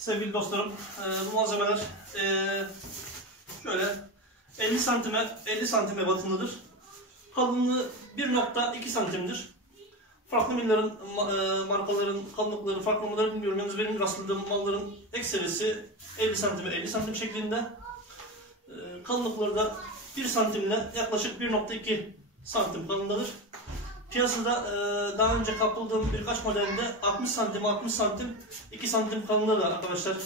Sevgili dostlarım, bu malzemeler şöyle 50 santime batındadır. Kalınlığı 1.2 santimdir. Farklı millerin, markaların kalınlıkları farklı mıdır bilmiyorum. Yalnız benim rastladığım malların ekserisi 50 santime 50 santim şeklinde. Kalınlıkları da 1 santimle yaklaşık 1.2 santim kalındadır. Piyasada daha önce kapıldığım birkaç modelinde 60 santim 2 santim kalınlığı da arkadaşlar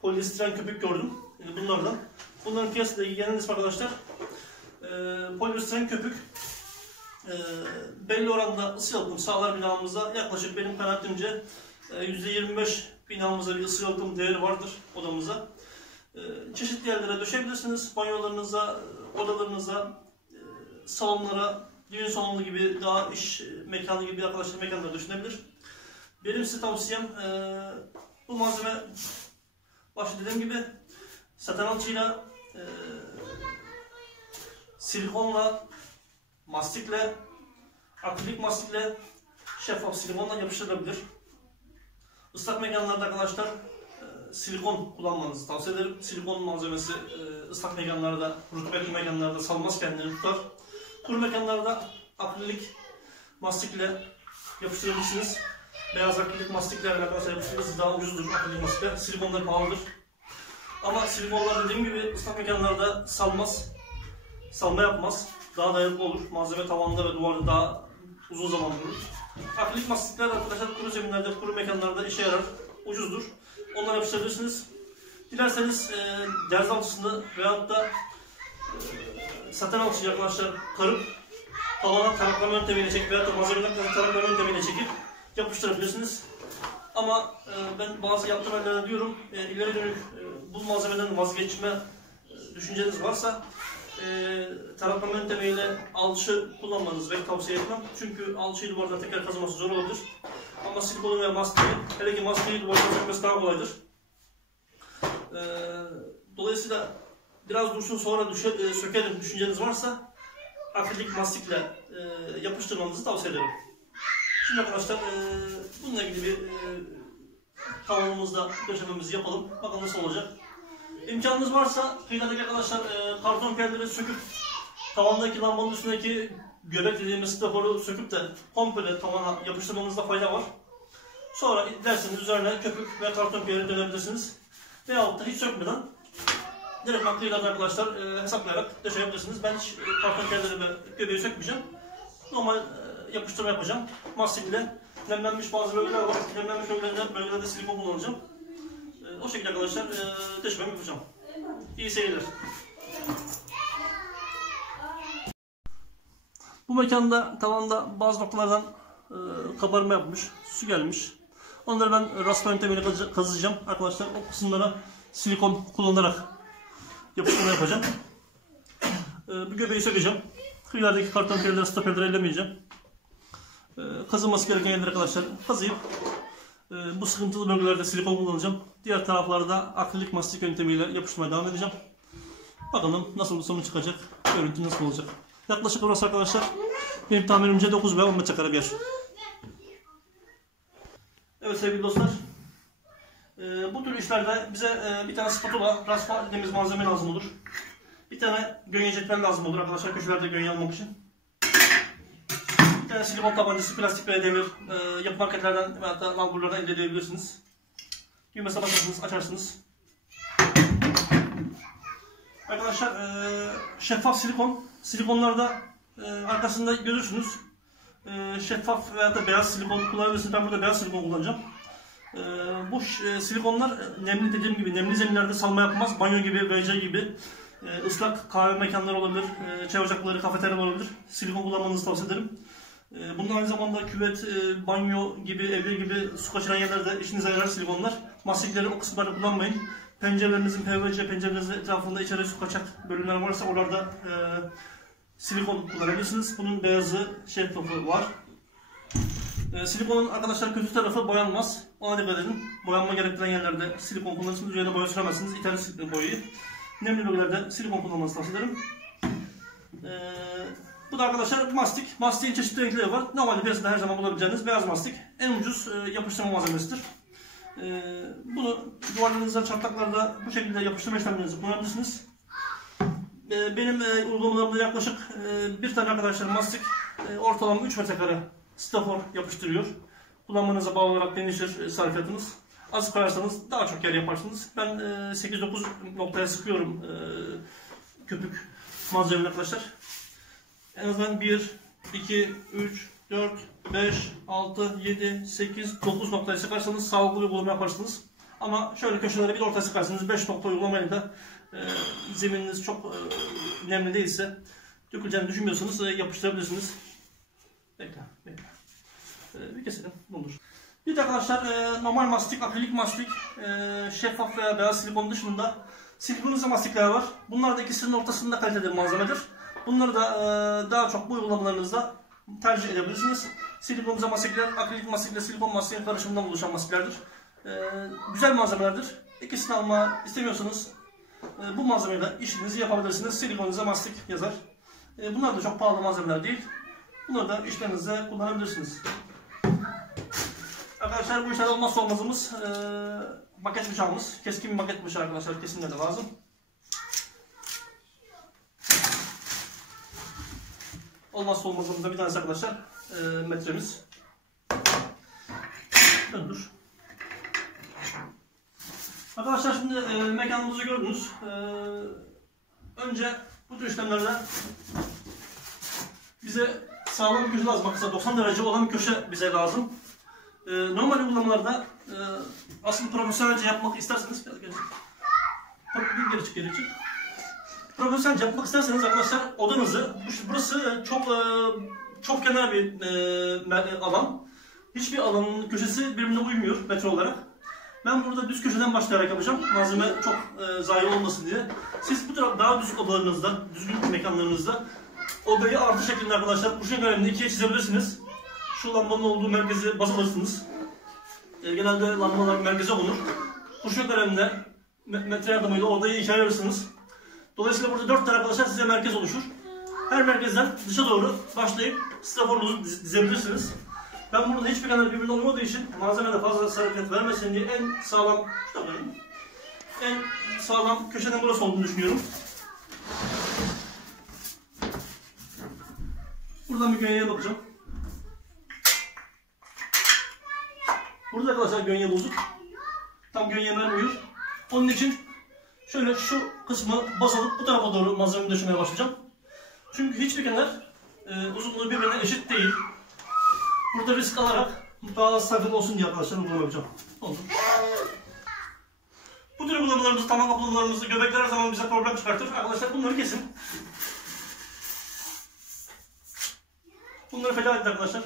polistiren köpük gördüm. Yani bunlardan. Bunların piyasadaki genel ismi arkadaşlar polistiren köpük. Belli oranda ısı yalıtım sağlar binamızda. Yaklaşık benim kanaatimce %25 binamıza bir ısı yalıtım değeri vardır odamıza. Çeşitli yerlere döşeyebilirsiniz. Banyolarınıza, odalarınıza, salonlara, düğün salonu gibi, daha iş mekanı gibi arkadaşlar mekanlara düşünebilir. Benim size tavsiyem bu malzeme başta dediğim gibi saten alçıyla, silikonla, mastikle, akrilik mastikle, şeffaf silikonla yapıştırılabilir. Islak mekanlarda arkadaşlar silikon kullanmanızı tavsiye ederim. Silikon malzemesi ıslak mekanlarda, rutubetli mekanlarda salmaz, kendini tutar. Kuru mekanlarda akrilik mastikle yapıştırabilirsiniz. Beyaz akrilik mastiklerle arkadaşlar yapıştırırsanız daha ucuzdur akrilik mastikler. Silikonlar pahalıdır. Ama silikonlar dediğim gibi ıslak mekanlarda salmaz, salma yapmaz. Daha dayanıklı olur. Malzeme tavanda ve duvarda daha uzun zaman durur. Akrilik mastikler arkadaşlar kuru zeminlerde, kuru mekanlarda işe yarar. Ucuzdur. Onları yapıştırabilirsiniz. Dilerseniz derz alçısını veyahut da saten alçıyı arkadaşlar karıp tavana taraklama yöntemiyle çekip veyahut da malzemeden taraklama yöntemiyle çekip yapıştırabilirsiniz. Ama ben bazı yaptığım yerlerde diyorum ileri dönük bu malzemeden vazgeçme düşünceniz varsa taraklama yöntemiyle alçı kullanmanızı ben tavsiye etmem. Çünkü alçıyı duvardan tekrar kazıması zor olabilir. Ama silikonu ve maskeyi, hele ki maskeyi duvardan sökmesi daha kolaydır. Dolayısıyla biraz dursun sonra sökelim düşünceniz varsa akrilik mastikle yapıştırmanızı tavsiye ederim. Şimdi arkadaşlar bununla ilgili bir tavanımızda döşememizi yapalım. Bakalım nasıl olacak. İmkanınız varsa kıyıdaki arkadaşlar karton perdeleri söküp tavandaki lambanın üstündeki göbek dediğimiz straforu söküp de komple tavana yapıştırmanızda fayda var. Sonra derseniz üzerine köpük ve karton perderi dönebilirsiniz. Veyahut da hiç sökmeden direkt makineden arkadaşlar hesaplayarak döşeyebilirsiniz. Ben hiç karton perdeleri ve göbeği sökmeyeceğim. Normal yapıştırma yapacağım. Mastik ile nemlenmiş bazı bölgeler var. Nemlenmiş bölgelerde silikon kullanacağım. O şekilde arkadaşlar döşememi yapacağım. İyi seyirler. Bu mekanda tavanda bazı noktalardan kabarma yapmış, su gelmiş. Onları ben raspa yöntemiyle kazıyacağım. Arkadaşlar o kısımlara silikon kullanarak yapıştırma yapacağım. Bu göbeği sökeceğim. Kıyılardaki karton perdeleri, stoperleri ellemeyeceğim. Kazılması gereken yerleri arkadaşlar kazıyıp bu sıkıntılı bölgelerde silikon kullanacağım. Diğer taraflarda akrilik mastik yöntemiyle yapıştırmaya devam edeceğim. Bakalım nasıl bir sonuç çıkacak, görüntü nasıl olacak. Yaklaşık burası arkadaşlar benim tahminimce 9 veya 10 metrekare bir yer. Evet sevgili dostlar, bu tür işlerde bize bir tane spatula, raspa dediğimiz malzeme lazım olur. Bir tane gönye cetvel lazım olur arkadaşlar köşelerde gönye almak için. Bir tane silikon tabancası, plastik ve demir yapı marketlerden veya da lamburlardan elde edebilirsiniz. Düğmesine basarsınız, açarsınız. Arkadaşlar şeffaf silikon, silikonlarda arkasında görürsünüz. Şeffaf veya da beyaz silikon kullanabilirsiniz. Ben burada beyaz silikon kullanacağım. Bu silikonlar nemli, dediğim gibi nemli zeminlerde salma yapmaz. Banyo gibi, WC gibi, ıslak kahve mekanları olabilir, çay ocakları, kafeteryalar olabilir. Silikon kullanmanızı tavsiye ederim. Bunun aynı zamanda küvet, banyo gibi, evler gibi su kaçıran yerlerde işinize yarar silikonlar. Mastikleri o kısımlarda kullanmayın. Pencerelerinizin, PVC pencerelerinizin etrafında içeri su kaçak bölümler varsa oralarda silikon kullanabilirsiniz. Bunun beyazı, şeffafı var. Silikonun arkadaşlar kötü tarafı boyanmaz. Ona dikkat edin. Boyanma gerektiren yerlerde silikon kullanırsınız. Üzerine boya süremezsiniz. İtalya boyayı. Nemli bölgelerde silikon kullanmanızı tavsiye ederim. Bu da arkadaşlar mastik. Mastiğin çeşitli renkleri var. Normalde piyasada her zaman bulabileceğiniz beyaz mastik. En ucuz yapıştırma malzemesidir. Bunu duvarlarınıza, çatlaklarda bu şekilde yapıştırma işlemlerinizi kullanabilirsiniz. Benim uygulamalarımda yaklaşık bir tane arkadaşlar mastik ortalama 3 metrekare strafor yapıştırıyor. Kullanmanıza bağlı olarak değişir sarfiyatınız. Az koyarsanız daha çok yer yaparsınız. Ben 8-9 noktaya sıkıyorum köpük malzemeleri arkadaşlar. En azından 1, 2, 3, 4, 5, 6, 7, 8, 9 noktaya sıkarsanız sağlıklı uygulama yaparsınız. Ama şöyle köşelere bir ortaya sıkarsanız 5 nokta uygulamayla da zemininiz çok nemli değilse, döküleceğini düşünmüyorsanız yapıştırabilirsiniz. Bekle. Bir keselim. Olur. Bir de arkadaşlar normal mastik, akrilik mastik, şeffaf veya beyaz silikon dışında silikonize mastikler var. Bunlar da ikisinin ortasında kaliteli malzemedir. Bunları da daha çok bu uygulamalarınızda tercih edebilirsiniz. Silikonize mastikler, akrilik mastikle silikon mastiğin karışımından oluşan mastiklerdir. Güzel malzemelerdir. İkisini alma istemiyorsanız bu malzemeyle işinizi yapabilirsiniz. Silikonize mastik yazar. Bunlar da çok pahalı malzemeler değil. Bunları da işlerinizde kullanabilirsiniz. Arkadaşlar bu işler olmazsa olmazımız maket bıçağımız. Keskin bir maket bıçağı arkadaşlar kesinlikle lazım. Olmazsa olmazımızda bir tanesi arkadaşlar metremiz. Döndür. Arkadaşlar şimdi mekanımızı gördünüz. Önce bu tür işlemlerde bize sağlam bir köşe lazım. Bakın 90 derece olan bir köşe bize lazım. Normal uygulamalarda aslında profesyonelce yapmak isterseniz geri çık. Profesyonelce yapmak isterseniz arkadaşlar odanızı, burası çok kenar bir alan. Hiçbir alanın köşesi birbirine uymuyor metre olarak. Ben burada düz köşeden başlayarak yapacağım. Malzeme çok zayi olmasın diye. Siz bu taraf daha düz odalarınızda, düzgün mekanlarınızda odayı artı şeklinde arkadaşlar kurşun kalemini ikiye çizebilirsiniz. Şu lambanın olduğu merkezi baz alırsınız. Genelde lambalar merkeze konur. Kurşun kalemle metre yardımıyla odayı ikiye ayırırsınız. Dolayısıyla burada 4 tane arkadaşlar size merkez oluşur. Her merkezden dışa doğru başlayıp straforunuzu dizebilirsiniz. Ben burada hiçbir kenar birbirine olmadığı için malzemede fazla sarfiyat vermesin diye en sağlam köşenin burası olduğunu düşünüyorum. Buradan bir gönyeye bakacağım. Burada arkadaşlar gönye bozuk. Tam gönye vermiyor. Onun için şöyle şu kısmı baz alıp bu tarafa doğru malzemeyi döşemeye başlayacağım. Çünkü hiçbir kenar uzunluğu birbirine eşit değil. Burada risk alarak daha az sarfiyat olsun diye arkadaşlar uygulama yapacağım. Oldu. Bu tür uygulamalarımızı, tamam kaplamalarımızı, göbekler her zaman bize problem çıkartır. Arkadaşlar bunları kesin. Bunları feda edin arkadaşlar.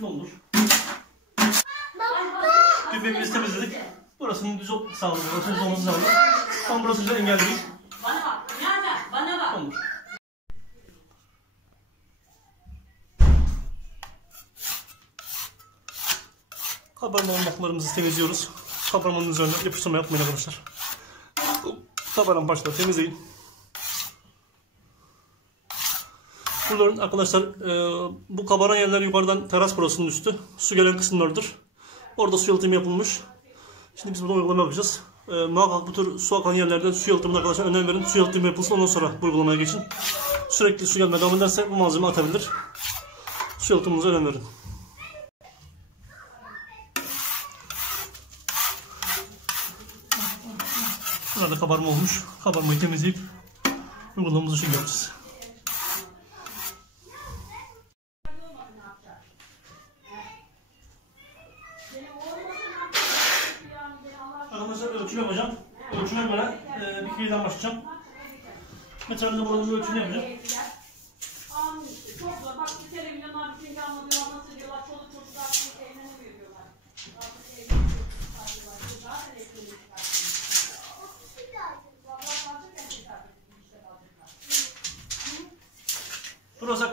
Ne olur? Göbeğimizi temizledik. Burasının düz sağlığı, burası düz olması sağlığı. Tam burası da engelliyor. Bana bak, bana bak. Olur. Kabarma olmaklarımızı temizliyoruz. Kabarmanın üzerine yapıştırma yapmayın arkadaşlar. Kabaran başları temizleyin. Bunların arkadaşlar bu kabaran yerler yukarıdan teras burasının üstü. Su gelen kısımlardır. Orada su yalıtımı yapılmış. Şimdi biz burada uygulama yapacağız. Muhakkak bu tür su akan yerlerde su yalıtımına arkadaşlar önem verin. Su yalıtımı yapılsın, ondan sonra bu uygulamaya geçin. Sürekli su gelmeye devam ederse bu malzeme atabilir. Su yalıtımınıza önem verin. Burada kabarma olmuş. Kabarmayı temizleyip uygulamamızı şimdi yapacağız. Arkadaşlar ölçüm yapacağım. Ölçüme göre bir kiliden başlayacağım. Metremde buranın ölçümünü yapacağım. Çok zor. Bak bir televizyonlar bir şey anlatıyor, nasıl diyorlar, çoluk çocuklar evlenemiyor diyorlar. Artık evlenemiyor. Zaten eklemiş.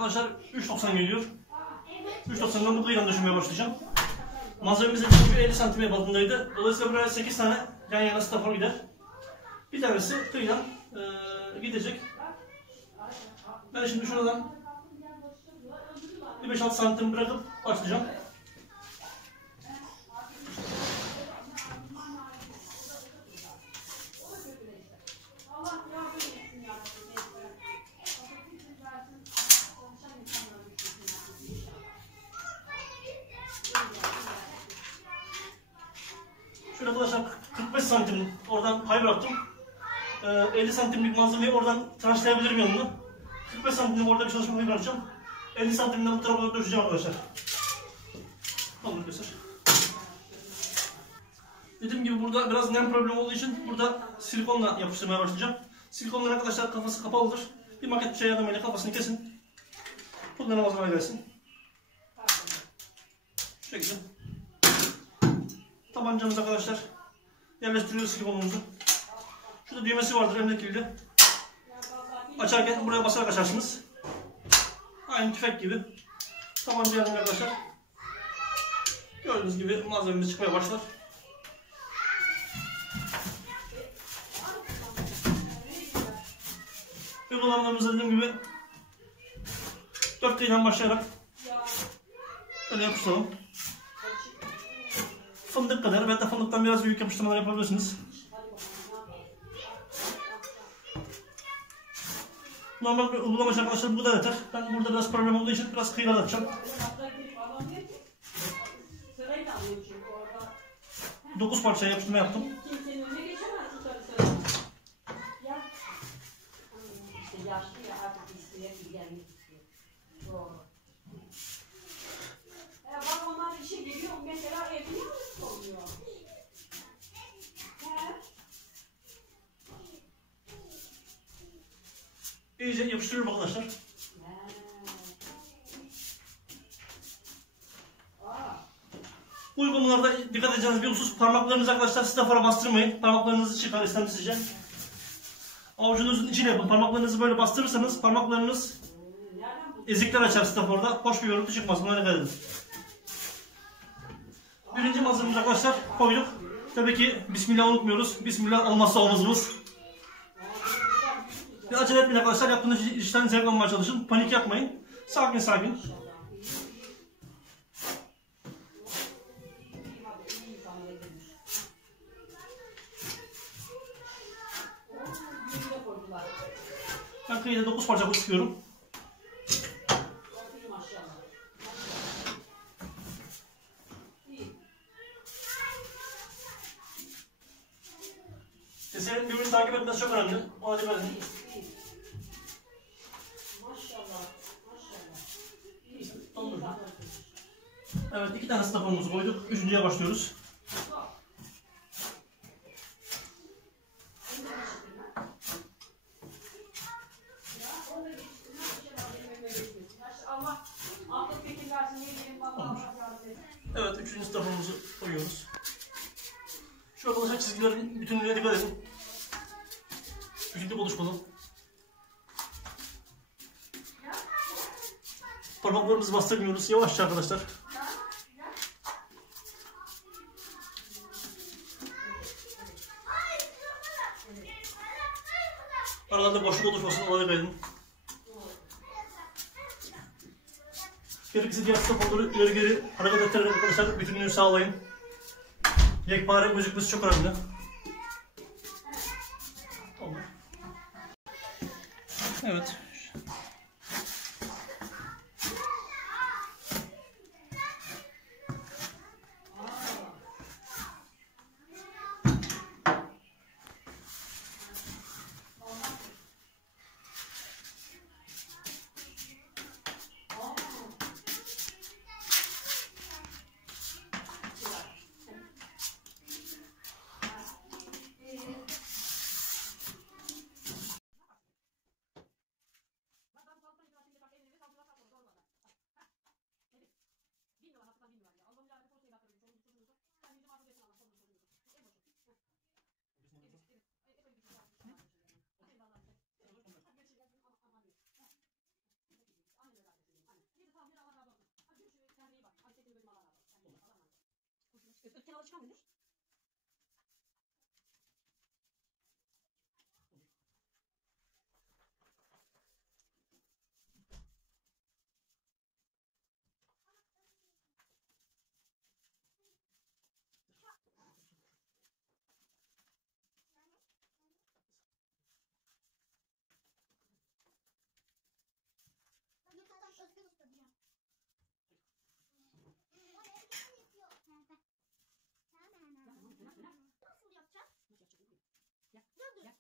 arkadaşlar 3.90 geliyor. 3.90'dan bu kıyıdan düşünmeye başlayacağım. Malzememiz de 50 cm ebatındaydı. Dolayısıyla buraya 8 tane yan yana stafor gider. Bir tanesi kıyıdan gidecek. Ben şimdi şuradan 5-6 santim bırakıp başlayacağım. Şöyle arkadaşlar 45 santim oradan pay bıraktım. 50 santimlik malzemeyi oradan tıraşlayabilirim yanına. 45 santimlik orada bir çalışma bırakacağım. 50 santimden bu tarafa döşeceğim arkadaşlar. Tamam göster. Dediğim gibi burada biraz nem problemi olduğu için burada silikonla yapıştırmaya başlayacağım. Silikonlar arkadaşlar kafası kapalıdır. Bir maket bıçağı yardımıyla kafasını kesin. Kullanım hazırına gelsin. Şu şekilde. Tabancamız arkadaşlar yerleştiriyoruz silikonumuzu. Şurada düğmesi vardır emniyet kilidi. Açarken buraya basarak açarsınız. Aynı tüfek gibi. Tabanca yardımıyla arkadaşlar. Gördüğünüz gibi malzememiz çıkmaya başlar. Uygulamalarımızda dediğim gibi 4 kıyıdan başlayarak böyle yapıştıralım. Fındık kadar ve fındıktan biraz büyük yapıştırmalar yapabilirsiniz. Normal bir uygulama arkadaşlar bu da yeter. Ben burada biraz problem olduğu için biraz kıyıdan atacağım. 9 parçaya yapıştırma yaptım. İyice yapıştırıyorum arkadaşlar. Bu uygulamalarda dikkat edeceğiniz bir husus, parmaklarınızı arkadaşlar stafora bastırmayın. Parmaklarınızı çıkar istemsizce. Avucunuzun içine yapın. Parmaklarınızı böyle bastırırsanız parmaklarınız ezikler açar staforda. Hoş bir görüntü çıkmaz. Buna dikkat edin. Birinci malzememizi arkadaşlar koyduk. Tabii ki Bismillah unutmuyoruz. Bismillah olmazsa olmazımız. Bir acele etmeyin arkadaşlar. Yaptığınız işten zevk almaya çalışın. Panik yapmayın. Sakin sakin. Ben kıyıda 9 parça sıkıyorum. Keserin birbirini takip etmesi çok önemli. Ona dikkat edin. Evet, 2 tane staforumuzu koyduk. 3.'ye başlıyoruz. Evet, 3. staforumuzu koyuyoruz. Şu arkadaşlar çizgilerin bütünlüğüne dikkat edin. Bütünlük oluşmalı. Parmaklarımızı bastırmıyoruz. Yavaşça arkadaşlar. Aralarda boşluk oluşmasın. Ona dikkat edin. Gerekirse diğer staforları ileri geri hareket ettirerek arkadaşlar bütünlüğü sağlayın. Yekpare gözükmesi çok önemli. Evet. Kenara çıkan mıdır? Nasıl yapacağız? Ya. Dur. Ya.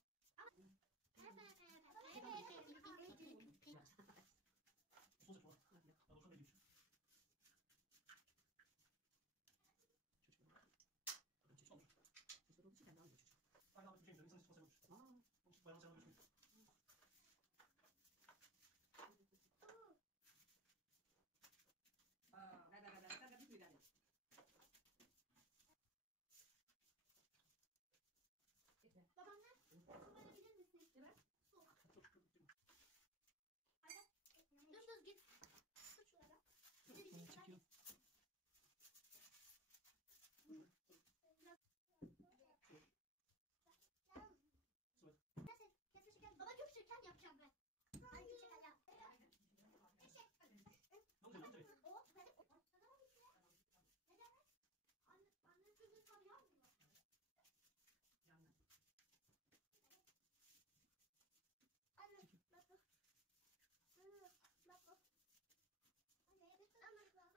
Babaanne, su verebilir misin? Evet. Su. Hadi. Dur git. Tut şuraya. Çekiyorum. Baba çok şeker yapacağım ben. Hangi şeker yap? O benim. Neden? Anne kızı tanıyor mu? Anne baba. Baba. Anne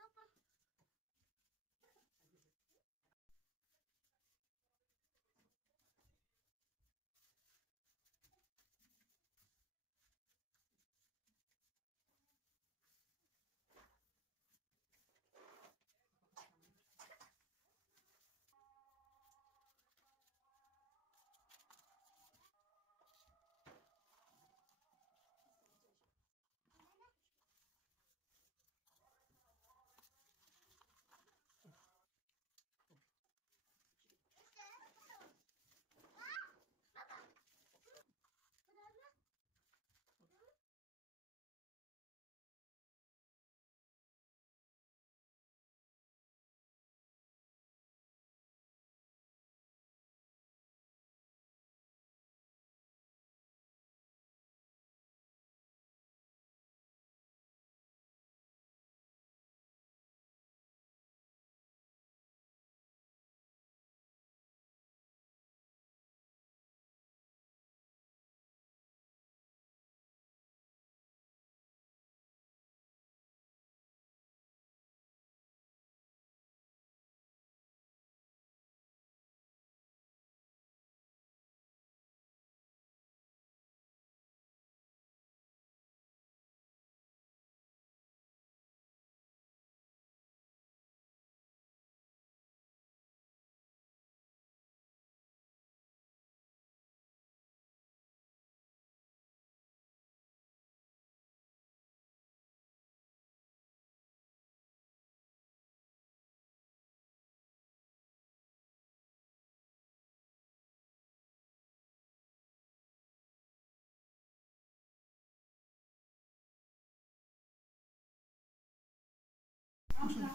baba.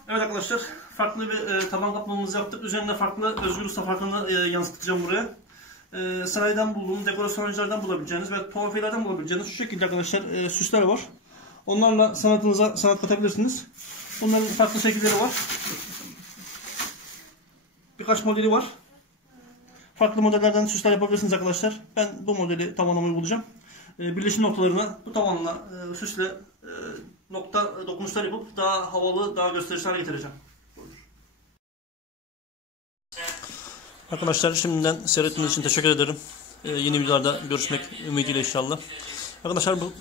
Evet arkadaşlar, farklı bir taban kaplamamızı yaptık. Üzerine farklı Özgür Usta farkını yansıtacağım buraya. Sanayiden bulduğum, dekorasyonculardan bulabileceğiniz ve tuhafiyerlerden bulabileceğiniz şu şekilde arkadaşlar süsler var. Onlarla sanatınıza sanat katabilirsiniz. Bunların farklı şekilleri var. Birkaç modeli var. Farklı modellerden süsler yapabilirsiniz arkadaşlar. Ben bu modeli tamamen uygulayacağım. Birleşim noktalarını bu tavanla süsle nokta dokunuşlar yapıp daha havalı, daha gösterişli hale getireceğim. Arkadaşlar şimdiden seyrettiğiniz için teşekkür ederim. Yeni videolarda görüşmek ümidiyle inşallah. Arkadaşlar bu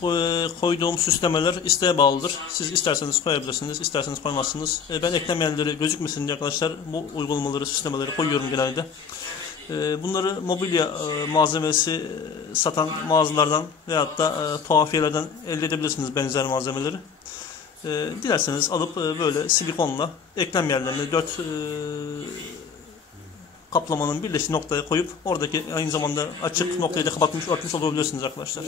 koyduğum süslemeler isteğe bağlıdır. Siz isterseniz koyabilirsiniz, isterseniz koymazsınız. Ben eklem yerleri gözükmesin diye arkadaşlar bu uygulamaları, süslemeleri koyuyorum genelde. Bunları mobilya malzemesi satan mağazalardan veyahut da tuhafiyelerden elde edebilirsiniz benzer malzemeleri. Dilerseniz alıp böyle silikonla eklem yerlerine 4 kaplamanın birleştiği noktaya koyup oradaki aynı zamanda açık noktayı da kapatmış, örtmüş olabilirsiniz arkadaşlar.